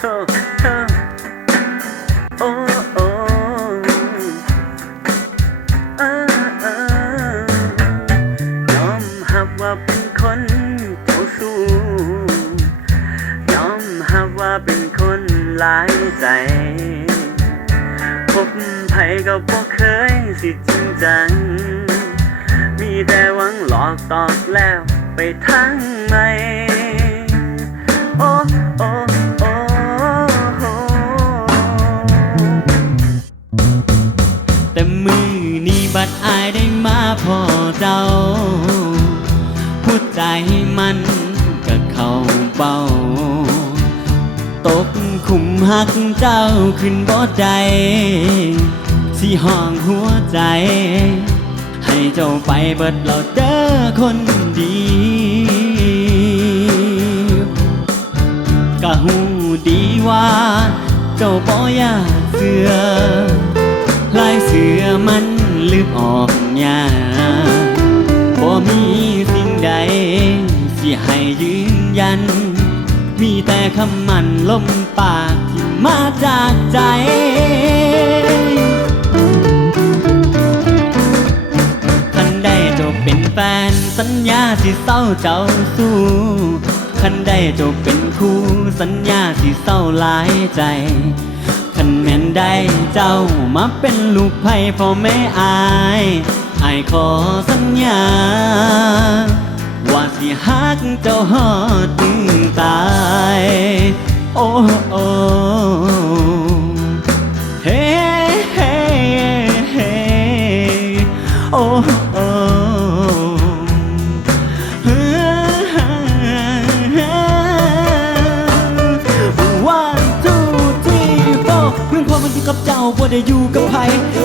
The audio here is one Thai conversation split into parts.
โอ้โอ้โอ้ยอมรับว่าเป็นคนเจ้าชู้ยอมรับว่าเป็นคนหลายใจพบไผก็บ่เคยสิจริงจังมีแต่หวังหลอกตอกแล้วไปทางไหนโอ้โอ้โอ้แต่มือนี้บัดอายได้มาพอเจ้าหัวใจมันก็เข้าเป้าตกขุมหักเจ้าขึ้นบ่ได้สิห้องหัวใจให้เจ้าไปเบิดแล้วเด้อคนดีก็หูดีว่าเจ้าบ่อยากเสือลายเสือมันลืมออกยากบ่มีสิ่งใดสิให้ยืนยันมีแต่คำมันลมปากที่มาจากใจคันได้เจ้าเป็นแฟนสัญญาสิเศร้าเจ้าสู้คันได้เจ้าเป็นคู่สัญญาสิเศร้าหลายใจคันแม่นได้เจ้ามาเป็นลูกไผ่พ่อแม่อายขอสัญญาว่าสิฮักเจ้าฮอดถึงตายโอ้โอ้เฮ้เฮ้เฮ้โอ้โอ้เรื่องความมันอยู่กับเจ้าบ่ได้อยู่กับไผ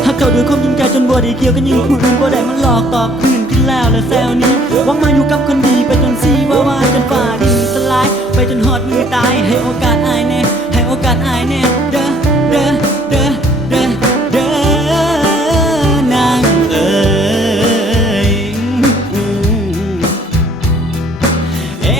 หากเจ้าด้วยความจริงใจจนบ่ได้เกี่ยวกันยิ่งผู้อื่นบ่ได้มันหลอกตอกคืนกินแล้วและแซวนี้หวังมาอยู่กับคนดีไปจนสีว่าจนฝ่าดินสลายไปจนหอดมือตายให้โอกาสอายแน่ให้โอกาสอายแน่เด้อเด้อเด้อเด้อเด้อนางเอ๋ยเอ๊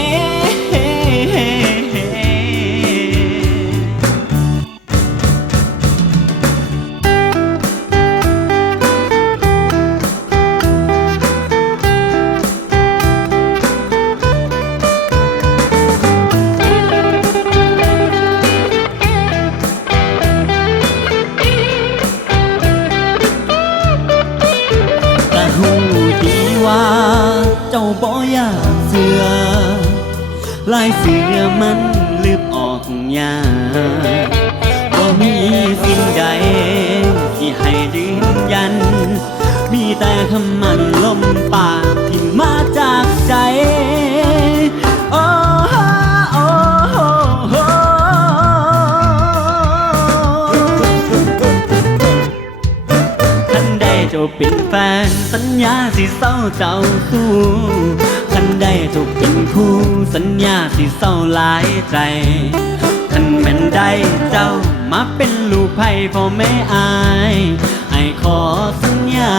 ว่าเจ้าบ่อยากเสือลายเสือมันลืบออกยากบ่มีสิ่งใดที่ให้ยืนยันมีแต่คำมันลมปากที่มาจากใจโอ้โอ้โอ้คันได้เจ้าเป็นแฟนสัญญาสิเศร้าเจ้าสู้คันได้เจ้าเป็นคู่สัญญาสิเศร้าหลายใจคันแม่นได้เจ้ามาเป็นลูกไผ่พ่อแม่อายขอสัญญา